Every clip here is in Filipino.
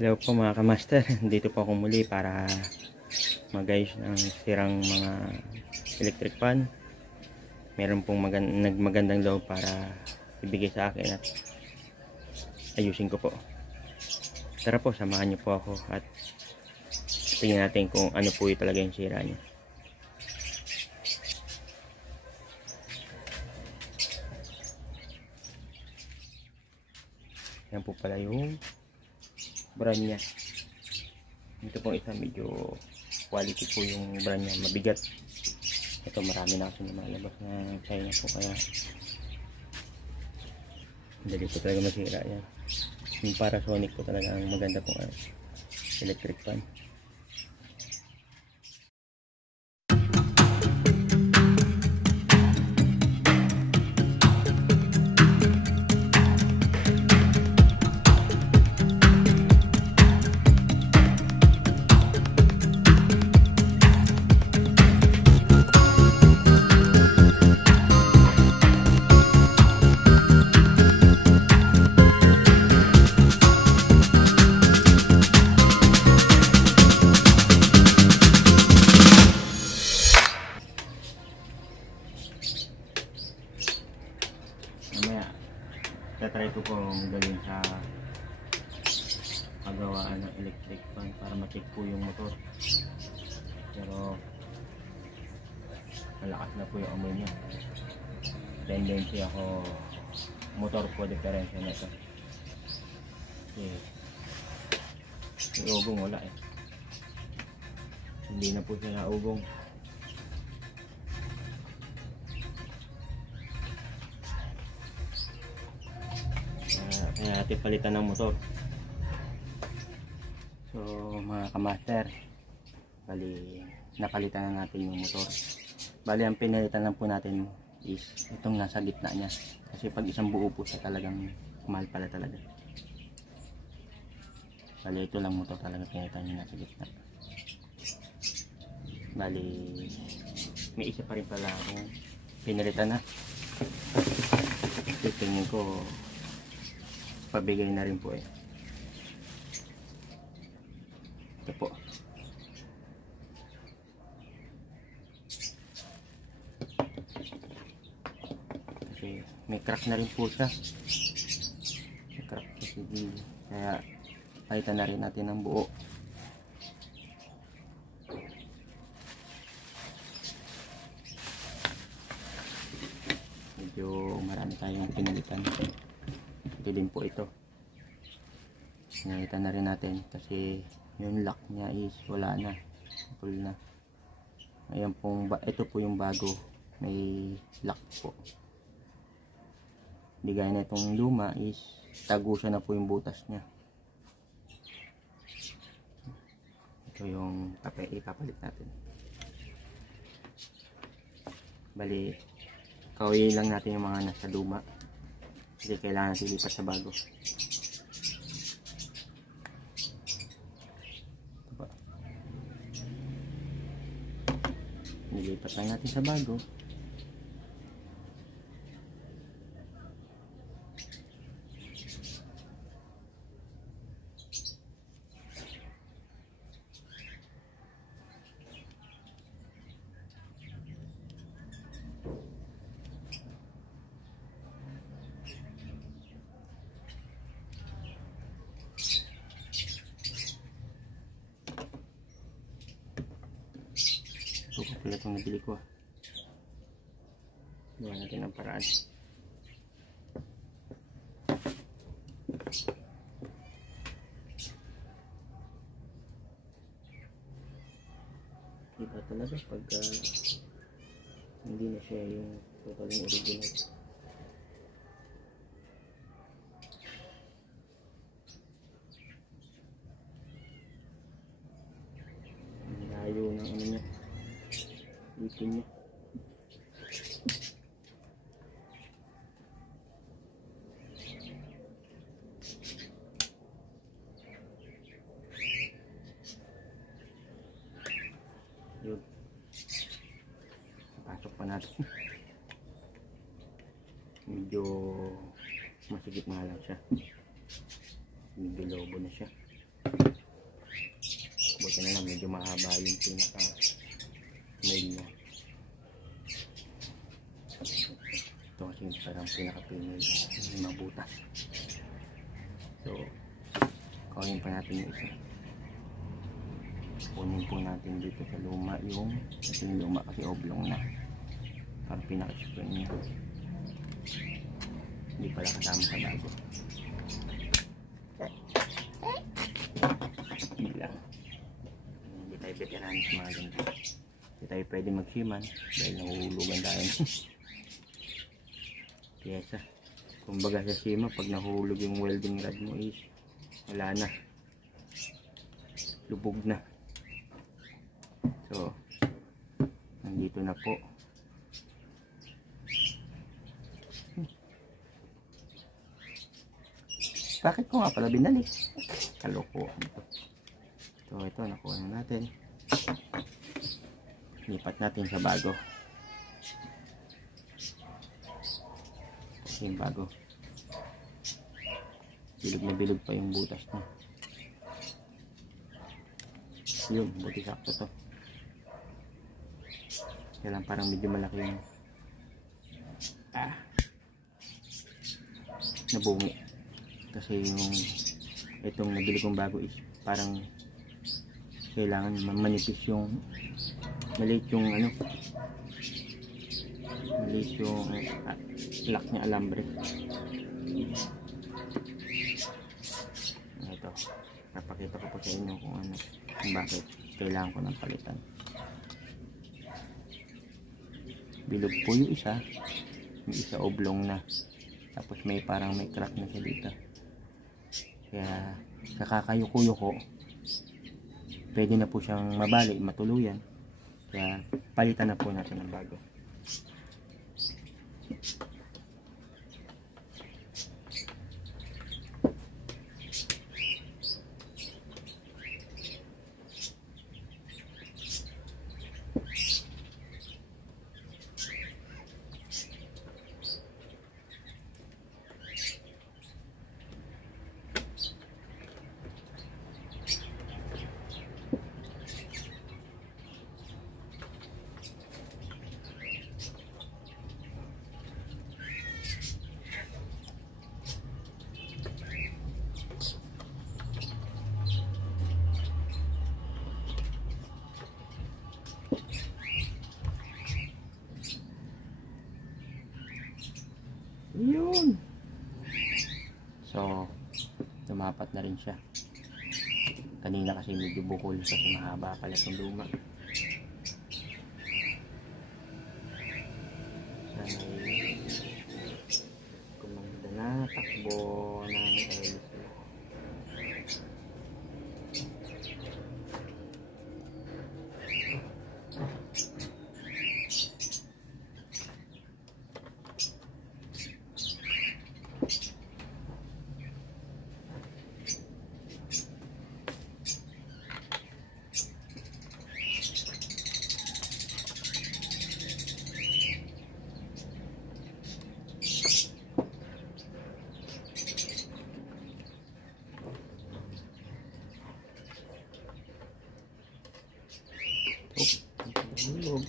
Hello po mga kamaster, dito po ako muli para mag-ayos ng sirang mga electric fan. Meron pong nagmagandang loob para ibigay sa akin at ayusin ko po. Tara po, samahan niyo po ako at tingnan natin kung ano po yung talaga yung sira niya. Yan po pala yung brand niya. Ito pong isa medyo quality po yung brand niya, mabigat. Ito marami na kasi lumalabas na China po, kaya dali po talaga masira yan. Yung Parasonic po talaga ang maganda pong electric fan. Mamaya tatry ko pong dalhin sa pagawaan ng electric fan para ma-check po yung motor, pero malakas na po yung amoy niya. Tendency ako motor po diferensya na ito kasi yung ugong wala eh, hindi na po siya naugong. Kaya natin palitan ng motor. So mga kamaster, bali napalitan na natin yung motor. Bali ang pinalitan lang po natin is itong nasa gitna niya, kasi pag isang buo po siya talagang mahal pala talaga. Bali ito lang motor talaga pinalitan niya nasa gitna. Bali may isa pa rin pala akong pinalitan na. Tingin ko pabigay na rin po eh. Ito po. Kasi may crack na rin po siya. May crack kasi kaya palitan na rin natin ng buo. Medyo marami tayong pinalitan. Ito din po ito. Pinalitan na rin natin kasi yung lock niya is wala na. Full na. Ayan pong, ito po yung bago. May lock po. Hindi gaya na itong luma is tago siya na po yung butas niya. Ito yung ipapalit natin. Bali, kawin lang natin yung mga nasa luma. Kasi kailangan natin lipat sa bago. Nilipat lang natin sa bago. Ito pala itong nabili ko. Gawa natin ang paraan. Iba talaga pag hindi na siya yung totaling original. Layo ng ano niya, ipin niya. Yun, pasok pa natin. Medyo masigit nga lang siya, medyo lobo na siya. Buti na lang medyo mahaba yung pinaka nail niya. Ito kasi parang pinaka pinail yung mabutas. So kunin pa natin yung isa. Kunin po natin dito sa luma yung luma kasi oblong na. Parang pinaka spring niya. Hindi pala kasama sa bago. Hindi lang. Hindi tayo veteran sa mga ganito. Hindi tayo pwede magsiman dahil nahuhulugan tayo. Pyesa. Kumbaga sa sima, pag nahulog yung welding rod mo is wala na. Lubog na. So, nandito na po. Bakit ko nga pala binalik? Kalokohan ito. So ito, nakuha na natin. Lipat natin sa bago. Yung bago. Bilog na bilog pa yung butas niya. Yun, buti sakto to. Kaya lang parang medyo malaki yung nabungi. Kasi yung itong nabili kong bago is parang kailangan manipis yung maliit yung maliit yung lock niya, alambre. Ito, napakita ko po sa inyo kung bakit kailangan ko ng palitan. Bilog po yung isa oblong na, tapos may parang may crack na siya dito. Kaya kakakayuko-yuko, pwede na po siyang mabali, matuluyan. Kaya palitan na po natin ng bago. Yun. So, lumapat na rin siya. Kanina kasi medyo bukol kasi mahaba pala itong luma. Sana'y kumanda na, takbo ng LC. Hulog.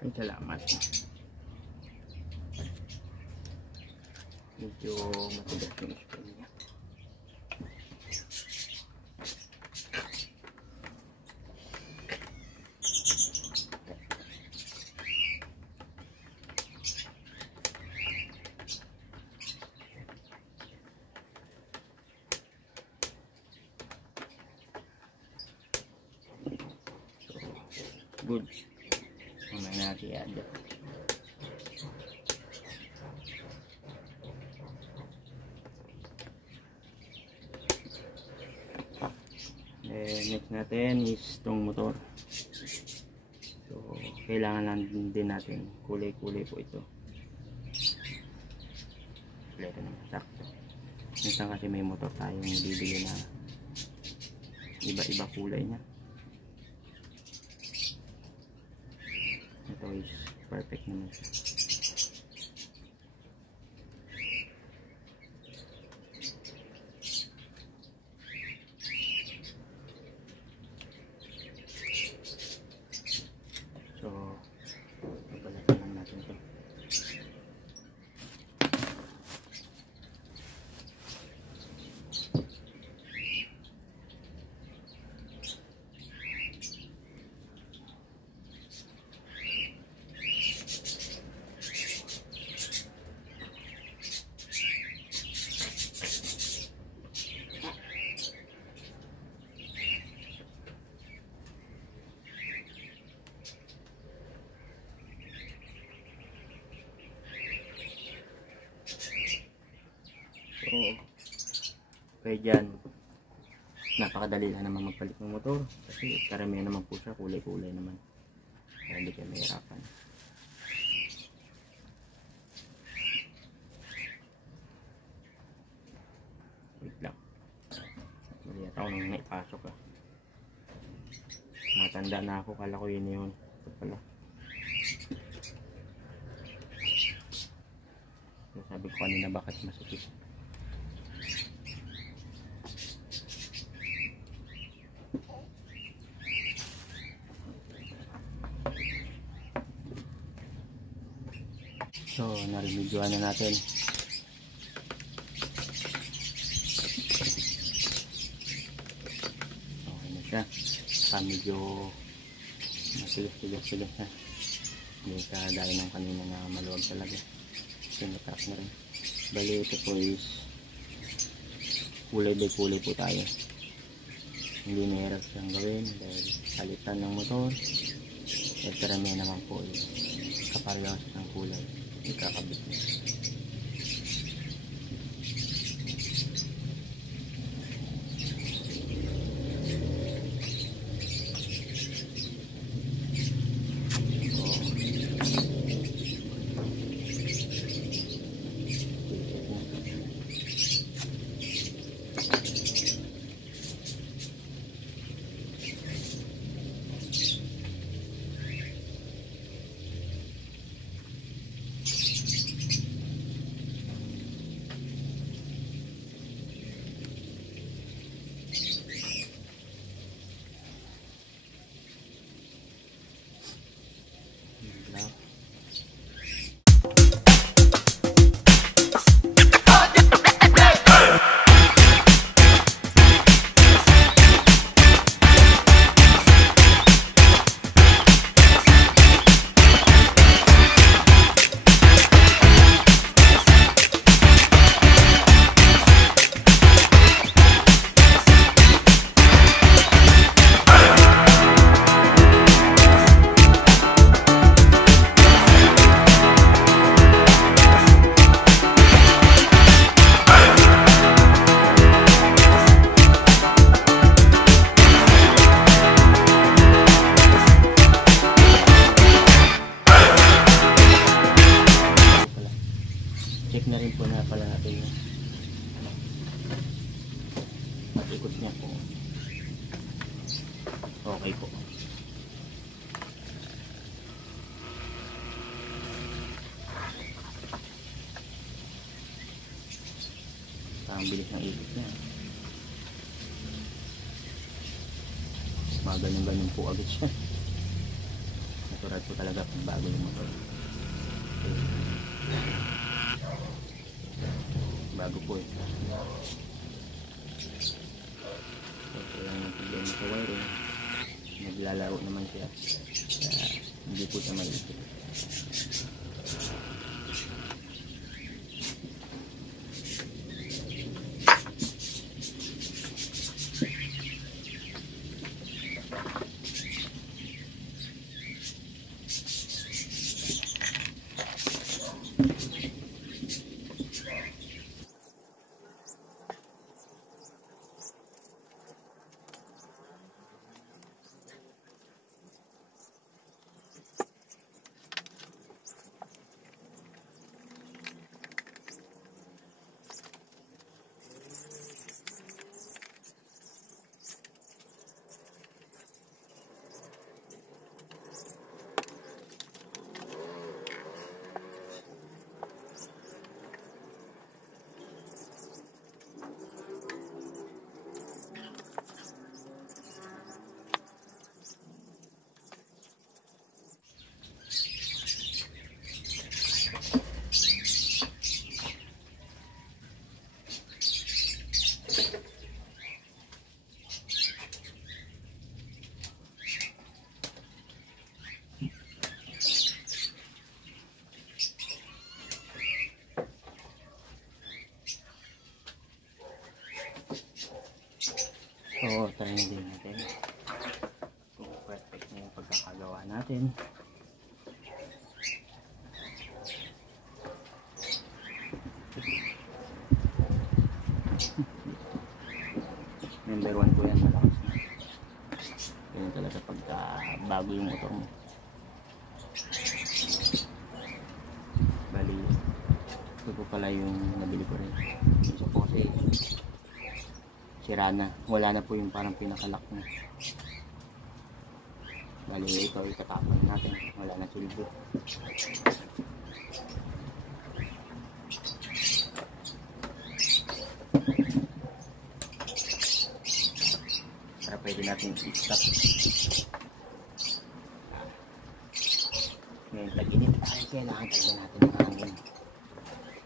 Ay, salamat. Medyo matigas yung spray niya. good. Mamaya natin i-add. Next natin is itong motor. So kailangan lang din natin kulay-kulay po ito. Ito naman sakto. Minsan kasi may motor tayong bibili na iba-iba kulay niya. Ito is perfect naman siya. So papalatan lang natin ito. So, kaya dyan, napakadali lang naman magpalit ng motor kasi karamihan naman po siya kulay-kulay naman, kaya hindi kayo mahirapan. Wait lang, mali yata ako nang naipasok matanda na ako, kala ko yun yun. Ito pala, sabi ko kanina bakit masakit. So, na-remedyoan na natin. Okay na siya. Medyo matigas-tigas na. Hindi siya dahil ng kanina na maluwag talaga. Sinatak na rin. Bali, ito po is kulay by kulay po tayo. Hindi mahirap siyang gawin dahil palitan ng motor. At karamihan naman po is kaparehas ng kulay. Ikakabit na. Check na rin po na pala natin yung pag-ikot niya po. Okay po. Ang bilis ng ikot niya. Mga ganun-ganun po agad siya. Natural po talaga pag bago yung motor. Bago po eh. So lang yung problema sa wiring. Naglalaro naman siya. Kaya hindi po siya maliit. So, try na din natin kung perfect na yung pagkakagawa natin. Number 1 po yan, malakas na. Ganyan talaga pagka bago yung motor mo. Bali, ito po pala yung nabili ko rin. Isa po kasi sira na, wala na po yung parang pinakalock na. Bali, ito itatapon natin, wala na silver. Para pwede natin i-stop. Ngayon tag-init ay kailangan talaga natin ng hangin.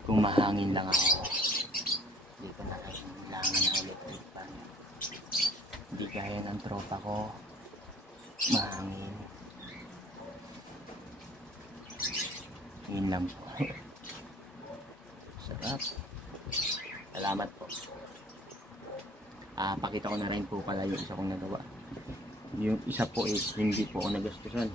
Kung mahangin lang ako, hindi ko na kailangan ng electric fan. Hindi kaya ng tropa ko mahangin. Yun lang po. Sarap. Salamat po. Pakita ko na rin po pala yung isa kong nagawa. Yung isa po is hindi po ako nagastusan.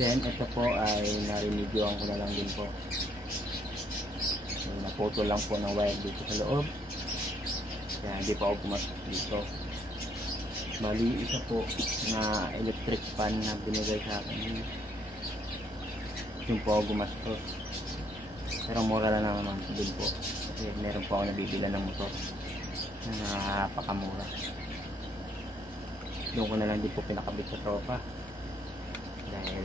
Then, ito po ay narimedyoan ko na lang din po. Naputol lang po ng wire dito sa loob. Kaya hindi pa ako pumasok dito. Bali, isa po na electric fan na binigay sa akin. Yung po ako gumastos. Pero mura lang naman din po. Kasi meron po ako nabibila ng motor na napakamura. Doon ko na lang din po pinakabit sa tropa. Dahil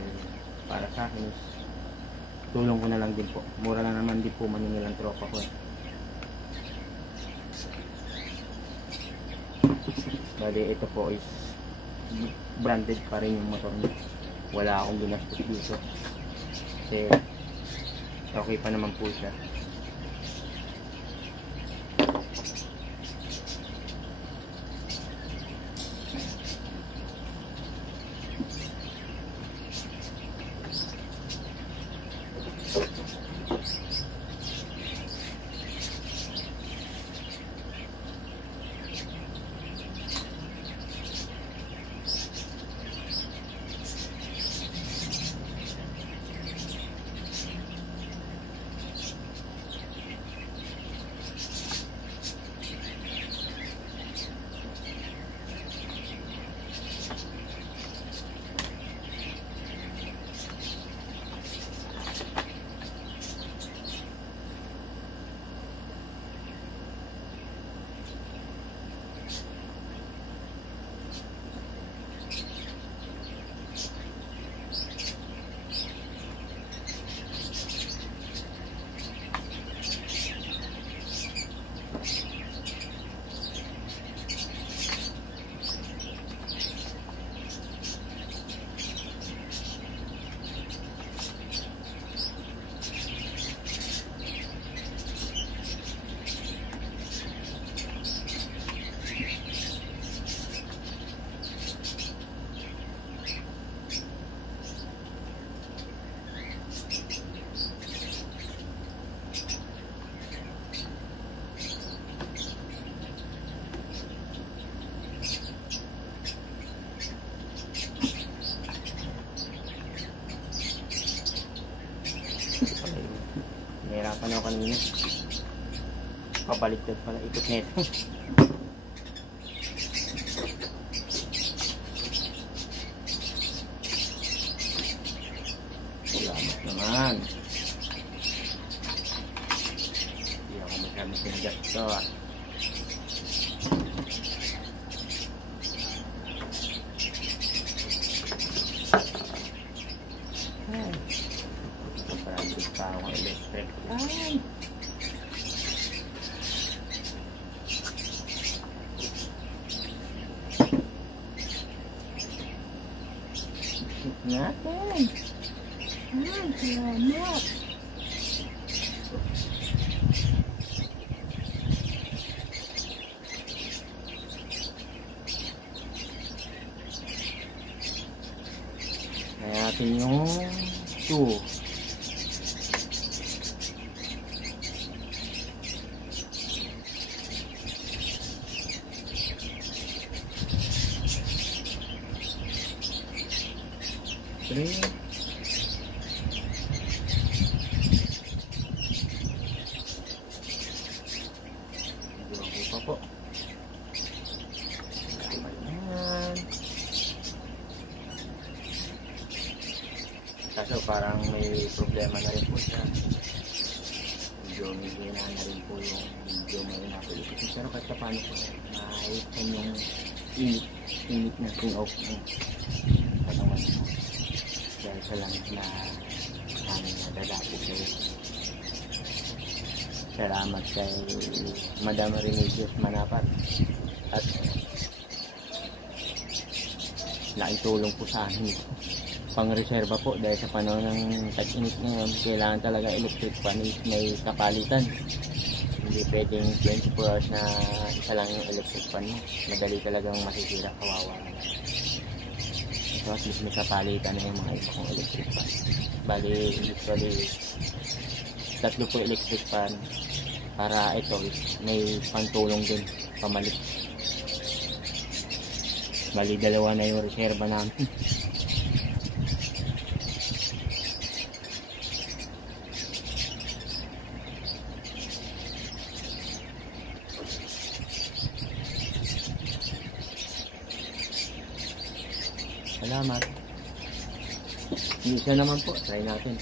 para sa akin is tulong ko na lang din po. Mura lang naman din po maningil ang tropa ko. Bali ito po is branded pa rin yung motor niya. Wala akong ginastos dito. Kasi okay pa naman po siya. Nahirapan ako kanina. Pabaliktad pala ikot nito. Dami sinigat ito ah. Parang gusto akong electric. Ay! Isip natin. Ay, salamat. Kaya natin yung 2. Three. Medyo pa po. Ayan. Kaso parang may problema na rin po siya. Medyo hihina na rin po yung medyo may nakulitin. Pero kahit paano po nakahit yung init na pin-off ng katawan mo. Dahil sa lang na nadadapit kayo. Salamat kay Madam Remedios Manapat at laking tulong po sa amin. Pang-reserva po dahil sa panahon ng tag-init ngayon, kailangan talaga electric fan is may kapalitan. Hindi pwedeng 24 hours na isa lang yung electric fan mo. Madali talagang masisira, kawawa. So at least may kapalitan na yung mga iba kong electric fan. Bali, usually 3 po electric fan para ito may pantulong din pamalit. Bali, 2 na yung reserva namin. Salamat. Isa naman po, try natin.